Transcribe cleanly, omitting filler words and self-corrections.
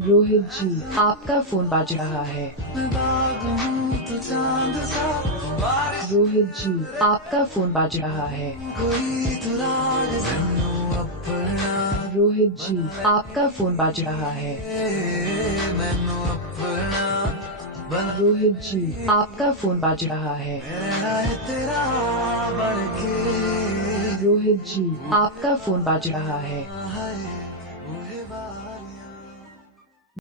रोहित जी, आपका फोन बज रहा है। रोहित जी, आपका फोन बज रहा है। रोहित जी, आपका फोन बज रहा है। रोहित जी, आपका फोन बज रहा है। रोहित जी, आपका फोन बज रहा है।